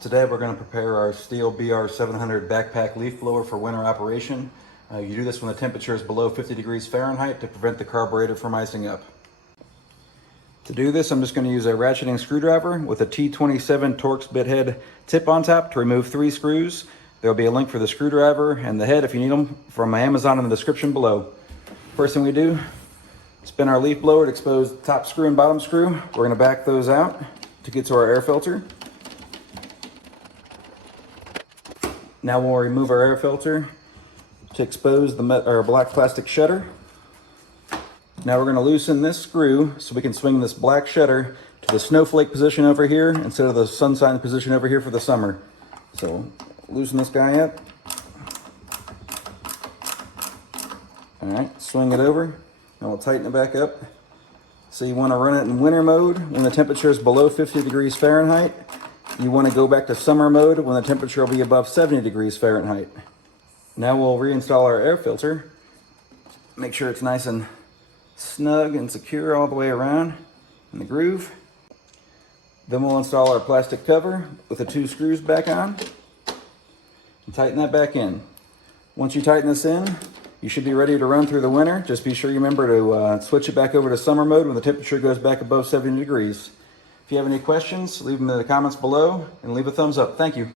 Today we're going to prepare our Stihl BR700 backpack leaf blower for winter operation. You do this when the temperature is below 50 degrees Fahrenheit to prevent the carburetor from icing up. To do this, I'm just going to use a ratcheting screwdriver with a T27 Torx bit head tip on top to remove 3 screws. There will be a link for the screwdriver and the head if you need them from Amazon in the description below. First thing we do, spin our leaf blower to expose the top screw and bottom screw. We're going to back those out to get to our air filter. Now we'll remove our air filter to expose our black plastic shutter. Now we're going to loosen this screw so we can swing this black shutter to the snowflake position over here instead of the sunshine position over here for the summer. So loosen this guy up. All right, swing it over, and we'll tighten it back up. So you want to run it in winter mode when the temperature is below 50 degrees Fahrenheit. You want to go back to summer mode when the temperature will be above 70 degrees Fahrenheit. Now we'll reinstall our air filter. Make sure it's nice and snug and secure all the way around in the groove. Then we'll install our plastic cover with the 2 screws back on and tighten that back in. Once you tighten this in, you should be ready to run through the winter. Just be sure you remember to switch it back over to summer mode when the temperature goes back above 70 degrees. If you have any questions, leave them in the comments below and leave a thumbs up. Thank you.